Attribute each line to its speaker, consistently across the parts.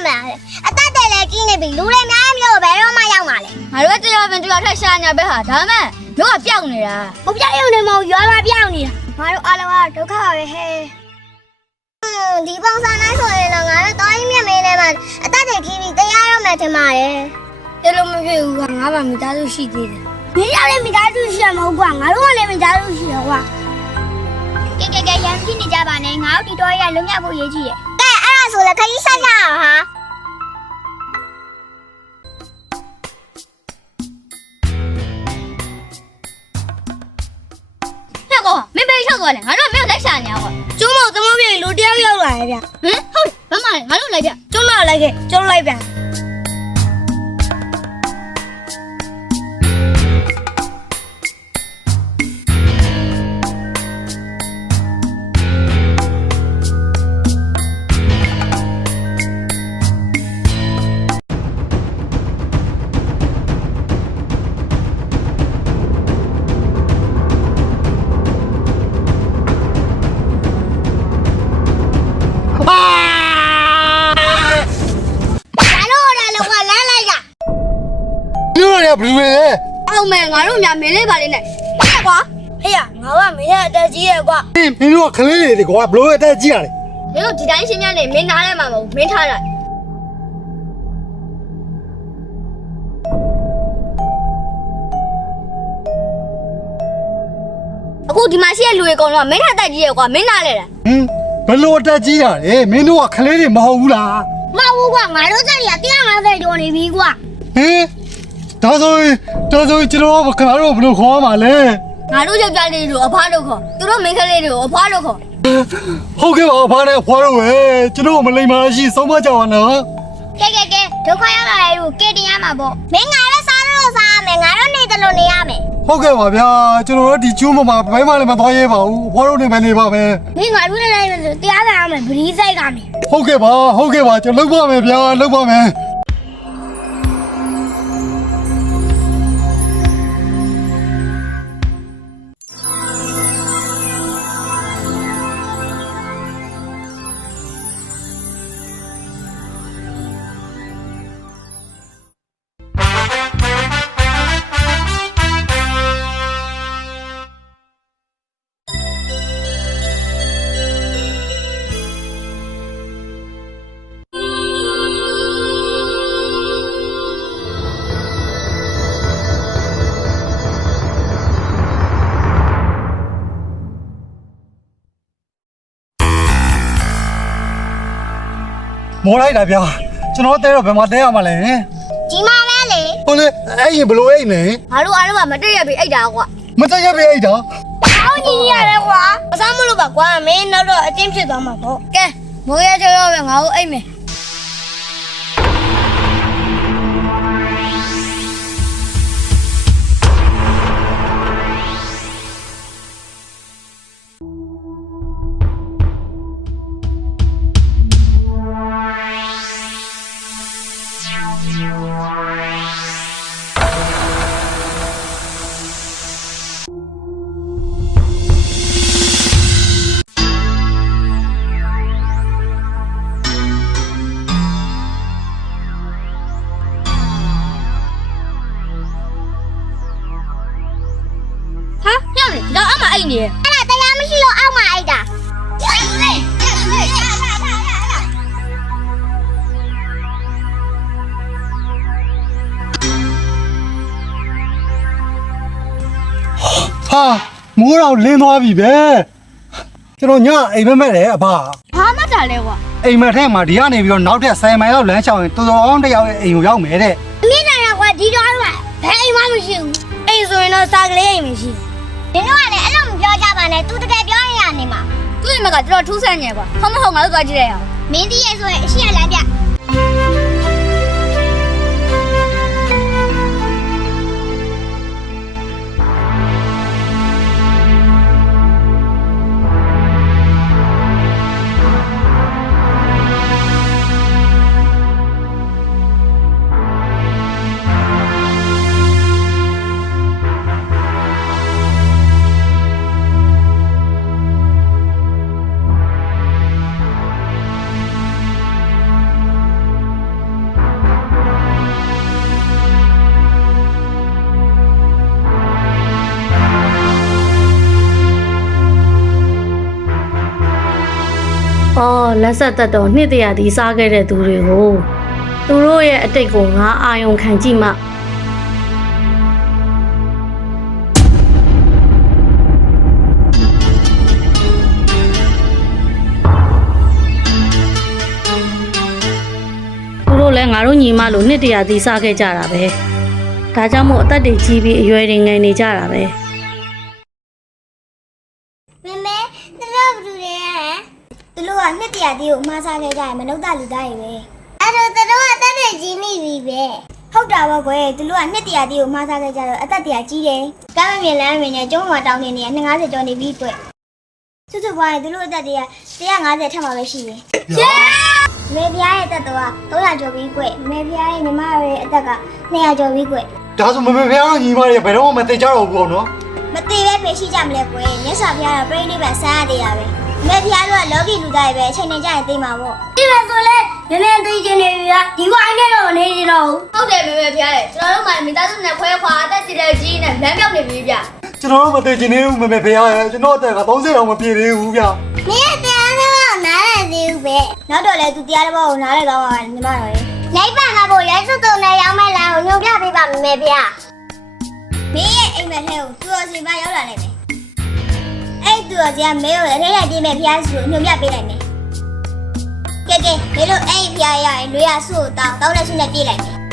Speaker 1: မှာအသက်တယ်လည်းကြီးနေပြီလူတွေများမျိုးဘယ်တော့မှရောက်မှာလဲငါတို့ကတရားဝင်တရားထက်ရှာညာပဲဟာဒါမှတို့ကပြောက်နေတာမပြောက်ရုံနဲ့မဟုတ်ရွာမှာပြောက်နေတာငါတို့အားလုံးကဒုက္ခပါပဲဟဲ့ဒီပုံစံနဲ့ဆိုရင်တော့ငါတို့တော်ရင်မြတ်မင်းထဲမှာအသက်တယ်ကြီးပြီးတရားရမယ်ထင်ပါတယ်တလုံးမဖြစ်ဘူးကငါ့ဘာမိသားစုရှိသေးတယ်မင်းရောက်လည်းမိသားစုရှိရမဟုတ်ကွာငါတို့ကလည်းမိသားစုရှိရကွာကဲရန်ဖြစ်နေကြပါနဲ့ငါတို့ဒီတော့ရလုံရဖို့ရေးကြည့်ရဲ့ကဲအဲ့ဒါဆိုလည်းခကြီးဆက်ရအောင်ဟာဟဲ့ကောမင်းပဲရောက်သွားလဲငါတို့မင်းလက်ရှာနေအောင်ကျုံးမသမုတ်ပြေလူတယောက်ရောက်လာရဲ့ဗျဟင်ဟုတ်တယ်ဘာမှလဲငါတို့လိုက်ကြကျုံးတော့လိုက်ခဲ့ကျုံးလိုက်ပြန်
Speaker 2: ဘယ်လိုလဲ
Speaker 1: အောင်မယ်ငါတို့များမင်းလေးပါလေးနဲ့ဟဲ့ကွာဟေ့ငါကမင်းရဲ့အတက်ကြီးရဲ့ကွာ
Speaker 2: မင်းတို့ကခလေးတွေကွာဘလို့အတက်ကြီးရလဲ
Speaker 1: မင်းတို့ဒီတိုင်းရှင်းပြနေမင်းနားလဲမှာမဟုတ်မင်းထားလိုက်အခုဒီမှာရှိတဲ့လူတွေကောင်တော့မင်းထားတက်ကြီးရဲ့ကွာမင်းနားလဲလား
Speaker 2: ဘလို့အတက်ကြီးရလဲမင်းတို့ကခလေးတွေမဟုတ်ဘူးလား
Speaker 1: မဟုတ်ကွာငါတို့တက်ကြီးက150ကျော်နေပြီကွာ
Speaker 2: ဒါဆိုကျွန်တော်ခင်ဗျားတို့ဘယ်လိုခေါ်မှာလဲ
Speaker 1: ငါတို့ယောက်ျားလေးတို့အဖွားတို့ခေါ်သူတို့မိန်းကလေးတို့အဖွားတို့ခေါ်
Speaker 2: ဟုတ်ကဲ့ပါအဖွားနဲ့အဖွားတို့ပဲကျွန်တော်မလိမ္မာရှိဆုံးမကြပါနော်
Speaker 1: ကဲဒုက္ခရောက်လာတဲ့လူကဲတင်ရမှာပေါ့မင်းငါလည်းစားလို့စားရမယ်ငါတို့နေတယ်လို့နေရမယ်
Speaker 2: ဟုတ်ကဲ့ပါဗျာကျွန်တော်တို့ဒီကျိုးမှာဘယ်မှလည်းမသွားရဲပါဘူးအဖွားတို့နေမနေပါပဲ
Speaker 1: မင်းငါတို့လည်းလိုက်မယ်ဆိုတရားခံရမယ်ဗလီးဆိုင်ကမယ်
Speaker 2: ဟုတ်ကဲ့ပါကျွန်တော်လုပ်ပါမယ်ဗျာလုပ်ပါမယ်မောလိုက်တာဗျာကျွန်တော်တဲတော့ဘယ်မှာတဲရမှာလဲ
Speaker 1: ဒီမှာပဲလေ
Speaker 2: ဟုတ်လေအဲ့ရင်ဘလို့အိတ်နေ
Speaker 1: ငါတို့အားလုံးကမတက်ရပြီအိတ်တာကွာ
Speaker 2: မတက်ရပြီအိတ်တာ
Speaker 1: အောင်းကြီးရတယ်ကွာမစားမလို့ပါကွာမင်းနောက်တော့အတင်းဖြစ်သွားမှာပေါ့ကဲမိုးရချေရောပဲငါတို့အိတ်မယ်တော့အမအိတ်နေအဲ့ဒါတရားမရှိလို့အောက်မှာအိတ်တာ
Speaker 2: ဟာမိုးတော့လင်းသွားပြီပဲကျွန်တော်ညအိမ်မက်တယ်အဖ
Speaker 1: ဘာမှတာလဲကွာ
Speaker 2: အိမ်မက်ထဲမှာဒီကနေပြီးတော့နောက်ထပ်10မိုင်လောက်လမ်းချောင်းရင်တော်တော်တယောက်ရဲ့အိမ်ကိုရောက်မယ်တဲ့
Speaker 1: မင်းနိုင်ကွာဒီတော့ဘယ်အိမ်မှမရှိဘူးအိမ်ဆိုရင်တော့စာကလေးအိမ်မရှိနင်တို့ကလည်းအဲ့လိုမပြောကြပါနဲ့သူတကယ်ပြောရင်ရနေမှာသူ့အိမ်မက်ကတော်တော်ထူးဆန်းနေကွာဟုတ်မဟုတ်ငါတို့သွားကြည့်ရအောင်မင်းကြီးရဲ့ဆိုရင်အရှိရလမ်းပြ
Speaker 3: အော်လက်ဆက်သက်တော်နှစ်တရာဒီစားခဲ့တဲ့သူတွေကိုသူတို့ရဲ့အတိတ်ကိုငါအာယုံခံကြည့်မှသူတို့လည်းငါတို့ညီမလို့နှစ်တရာဒီစားခဲ့ကြတာပဲဒါကြောင့်မို့အသက်တွေကြီးပြီးအရွယ်တွေငယ်နေကြတာပဲ
Speaker 1: မမေသူတို့ဘူးလေသူတို့ကနှစ်တရာတီးကိုအမှားစားခဲ့ကြရင်မနှုတ်တလူသားတွေပဲအဲ့တော့သူတို့ကအသက်တွေကြီးနေပြီပဲဟုတ်တာပေါ့ကွယ်သူတို့ကနှစ်တရာတီးကိုအမှားစားခဲ့ကြတော့အသက်တရာကြီးတယ်ကားမမြင်လမ်းမမြင်နဲ့ကျုံးမှာတောင်းနေနေ250ကျော်နေပြီကွယ်စွတ်စွတ်ပွားရင်သူတို့အသက်တွေက150ထက်မှပဲရှိတယ်မေဖျားရဲ့အသက်တော့300ကျော်ပြီကွယ်မေဖျားရဲ့ညီမရဲ့အသက်က200ကျော်ပြီကွယ်
Speaker 2: ဒါဆိုမမေဖះတော့ညီမတွေဘယ်တော့မှမသိကြတော့ဘူးပေါ့နော်
Speaker 1: မသေးပဲဖေးရှိကြမလဲကွယ်မြတ်စွာဘုရားကပြိဋိဘံဆန်းရတရားပဲမေဖျားတို့ကလောကီလူသားတွေပဲအချိန်နဲ့ကြာရင်သိမှာပေါ့ဒီမဲ့ဆိုလဲနည်းနည်းသိချင်နေပြီလားဒီဝိုင်းနဲ့တော့နေနေတော့ဟုတ်တယ်မေဖျားလေကျွန်တော်တို့မှမိသားစုနဲ့ခွဲခွာအသက်ကြီးတဲ့ကြီးနဲ့လမ်းပြောင်းနေပြီဗျ
Speaker 2: ကျွန်တော်တို့မသိချင်နေဘူးမမေဖះရဲ့ကျွန်တော်အသက်က30တောင်မပြည့်သေးဘူးဗျ
Speaker 1: မင်းတရားတော့နားရသေးဘူးပဲနောက်တော့လေသူတရားတော်ကိုနားလဲကောင်းပါညီမတော်ရေလိုက်ပါလာဖို့ရိုက်စွတ်တုံနဲ့ရောင်းမဲ့လမ်းကိုညွှန်ပြပေးပါမေဖျားမင်းရဲ့အိမ်မက်ထဲကိုသူ့အစီအမရောက်လာနေတယ်အဲ့သူကကြာမေကိုအထက်ရိုက်ပေးမဲ့ဖျားစုကိုညွှန်ပြပေးလိုက်မယ်ကဲမေတို့အဲ့ဖျားရရင်လွေရစုကိုတောင်းတဲ့ဆုနဲ့ပြေးလိုက်မယ်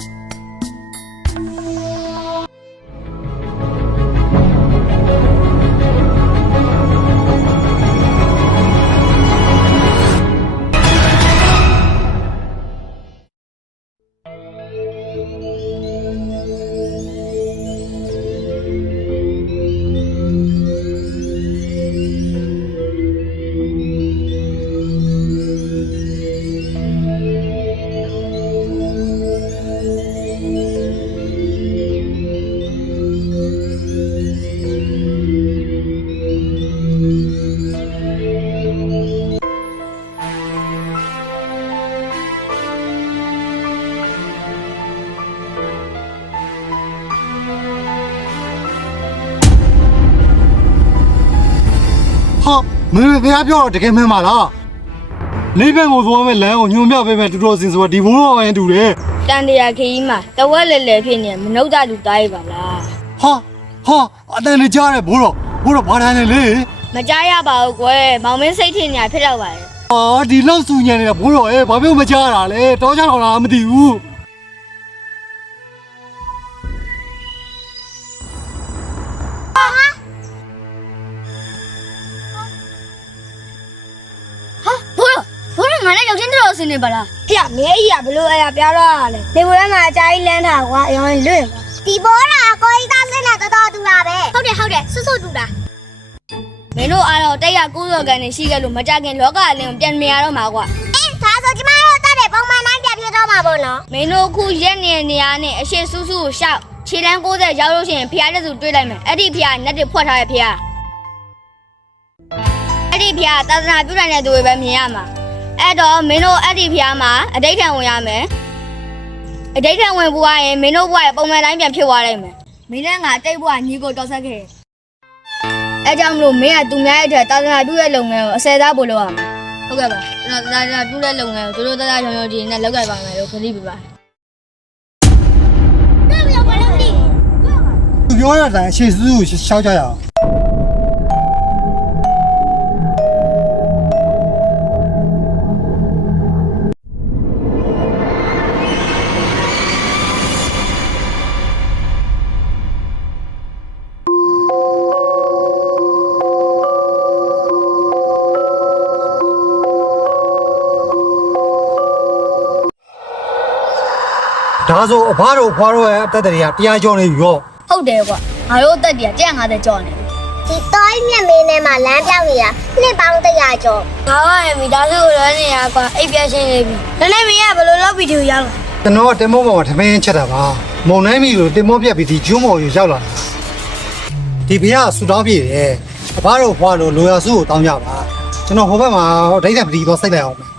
Speaker 2: ဟာမမေဖះပြောတော့တကယ်မှန်ပါလားလေးဘက်ကိုသွားမဲ့လမ်းကိုညွှန်ပြပေးမဲ့တူတော်စင်ဆိုတာဒီဘိုးတော်ရင်တူတယ်
Speaker 1: တန်တရာခကြီးမှာတဝက်လဲလဲဖြစ်နေမနှုတ်တလူသားရေးပါလား
Speaker 2: ဟာအတန်နဲ့ကြားတယ်ဘိုးတော်ဘာတန်းလဲလေ
Speaker 1: မကြားရပါဘူးကွယ်မောင်မင်းစိတ်ထင်ညာဖြစ်တော့ပါတယ်
Speaker 2: ဟာဒီလောက်စူညံနေတာဘိုးတော်ဘာဖြစ်မကြားတာလဲတောချောင်းလားမသိဘူး
Speaker 1: ဘိုးငါလည်းရောက်ချင်းတော်စင်နေပါလားဖေမင်းကြီးကဘလို့အရာပြားတော့လဲဒီဘိုးကငါအကြိုက်လန်းတာကွာအရင်လွင့်ဒီဘိုးကကိုကြီးသားစင်နဲ့တော်တူတာပဲဟုတ်တယ်ဆွတ်တူတာမင်းတို့အားတော့190ကန်နေရှိခဲ့လို့မကြခင်လောကအလင်းကိုပြန်မြင်ရတော့မှာကွာဒါဆိုကျမတို့တတ်တဲ့ပုံမှန်တိုင်းပြပြတော့မှာပေါ့နော်မင်းတို့ခုရက်နေနေရနဲ့အရှိစုစုကိုရှောက်ခြေတန်း60ရောက်လို့ရှိရင်ဖျားတဲ့သူတွေးလိုက်မယ်အဲ့ဒီဖျားနဲ့တွေဖွက်ထားတဲ့ဖျားအဲ့ဒီဖျားသာသနာပြုနိုင်တဲ့သူတွေပဲမြင်ရမှာအဲ့တော့မင်းတို့အဲ့ဒီဖျားမှာအဋိဌံဝင်ရမယ်အဋိဌံဝင်ပွားရင်မင်းတို့ဘွားရဲ့ပုံမှန်တိုင်းပြန်ဖြစ်သွားလိမ့်မယ်မင်းနဲ့ငါတိတ်ဘွားညီကိုတော်ဆက်ခဲ့အဲကြောင့်မလို့မင်းကသူများရဲ့အတွက်သာသနာပြုရဲ့လုပ်ငန်းကိုအစဲသားပို့လို့ရမယ်ဟုတ်ကဲ့ပါကျွန်တော်သာသနာပြုတဲ့လုပ်ငန်းကိုတို့သားရောင်ရောင်ကြီးနဲ့လုပ်ကြပါမယ်လို့ခရီးပြပါ
Speaker 2: သူပြောရတဲ့အရှိစုစုရှောက်ကြရအောင်ဒါဆိုအဖားတို့ဖွားတို့ရဲ့အသက်တွေကတရားကျော်နေပြီရော
Speaker 1: ဟုတ်တယ်ကွာငါတို့အသက်တည်း150ကျော်နေဒီတိုင်းမြက်မင်းထဲမှာလမ်းပြောင်းနေတာနှစ်ပေါင်း100ကျော်ငါကလည်းမိသားစုကိုလွှဲနေရကွာအိပ်ပြရှင်းနေပြီဒါနဲ့မင်းကဘယ်လိုလုပ်ပြီးဒီရောက်လာ
Speaker 2: ကျွန်တော်ကတင်မောပေါ်မှာထမင်းချက်တာပါမုံနိုင်ပြီလို့တင်မောပြက်ပြီးဒီကျွန်းမော်ကိုရောက်လာဒီဖေကဆူတောင်းပြည့်တယ်အဖားတို့ဖွားတို့လိုရစုကိုတောင်းကြပါကျွန်တော်ဟိုဘက်မှာဒိတ်တဲ့ပတိတော့စိတ်လိုက်အောင်